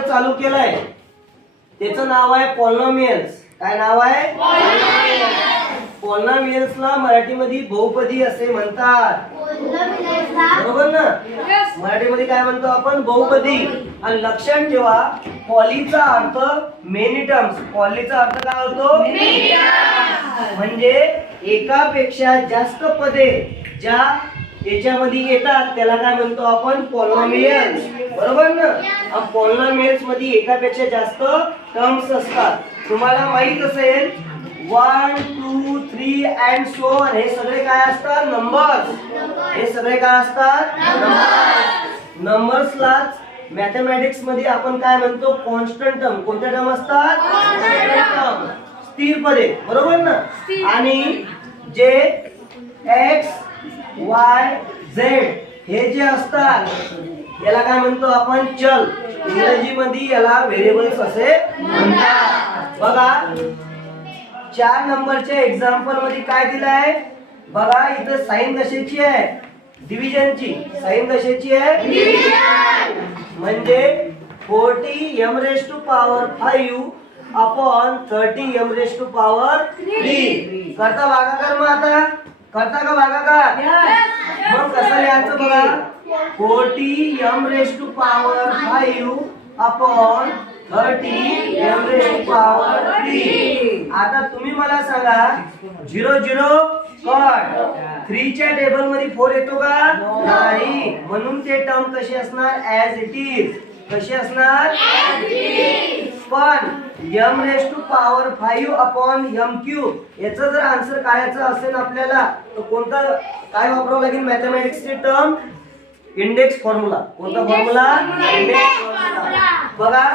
चालू केलाय त्याचं नाव आहे पॉलिनॉमियल्स. काय नाव आहे? पॉलिनॉमियल्सला मराठीमध्ये बहुपदी असे म्हणतात. बरोबर ना? मराठीमध्ये काय म्हणतो आपण? बहुपदी. आणि लक्षात ठेवा पॉलीचा अर्थ मेनी टर्म्स. पॉलीचा अर्थ काय होतो? म्हणजे एकापेक्षा जास्त पदे ज्या याच्यामध्ये येतात त्याला काय म्हणतो आपण? पॉलिनॉमियल्स. बरोबर ना? पॉलिनॉमियल्स मध्ये एकापेक्षा जास्त टर्म्स असतात. तुम्हाला माहित असेल 1 2 3 अँड सो ऑन हे सगळे काय असतात? नंबर्स. हे सगळे काय असतात? नंबर्सलाच मॅथमॅटिक्स मध्ये आपण काय म्हणतो? Constant term. कोणत्या टर्म असतात? टर्म, स्थिर पदे. बरोबर ना? आणि जे x y z हे जे असतात याला काय म्हणतो आपण? चल. इंग्रजीमध्ये याला व्हेरिएबल्स असे म्हणतात. बघा 4 नंबरच्या एक्झाम्पल मध्ये काय दिलंय बघा. इथं साइन कशाची आहे? डिव्हिजनची. साइन कशाची आहे? डिव्हिजन. म्हणजे 40 m raised to power 5 upon 30 m raised to power 3. करता भागाकार? मग आता करता का भागाकार? मग कसं लिहायचं बघा. 40 m raised to power 5 upon 30 m raised to power 3. आता तुम्ही मला सांगा 0 0 कट. 3 च्या टेबल मध्ये 4 येतो का? नाही. म्हणून ते टर्म कशी असणार? As it is. कशी असणार? As it is. पण m raised to power 5 upon m cube याचं जर आन्सर काढायचं असेल आपल्याला तर कोणतं काय वापरावं लागेल? मॅथमॅटिक्सची टर्म इंडेक्स फॉर्म्युला. कोणता फॉर्म्युला? Index formula. बघा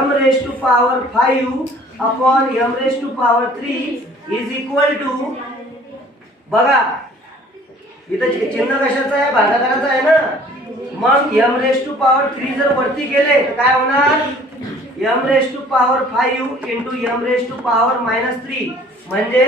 m raised to power 5 upon m raised to power 3 is equal to बघा इथं चिन्ह कशाचं आहे? भागाकाराचं आहे ना. मग m raised to power 3 जर वरती गेले तर काय होणार? m raised to power 5 into m raised to power -3. म्हणजे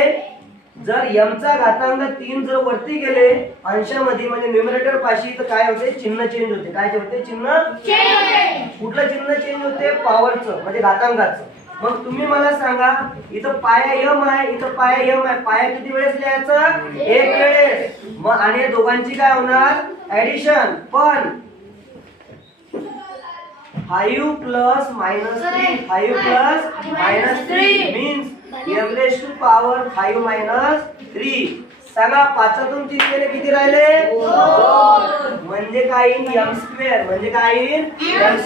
जर m चा घातांक 3 जर वरती गेले अंशामध्ये म्हणजे न्यूमरेटर पाशी तर काय होते? चिन्ह चेंज होते. काय होते? चिन्ह चेंज होते. कुठलं चिन्ह चेंज होते? पॉवरचं म्हणजे घातांकाचं. मग तुम्ही मला सांगा इथं पाया m आहे, इथं पाया m आहे. पाया किती वेळेस लिहायचा? एक वेळेस. मग आणि दोघांची काय होणार? ऍडिशन. पण 5 plus -3 5 plus -3 means m raised to power 5 -3. सांगा 5तून 3 गेले किती राहिले? 2. म्हणजे काय? m square. म्हणजे काय? m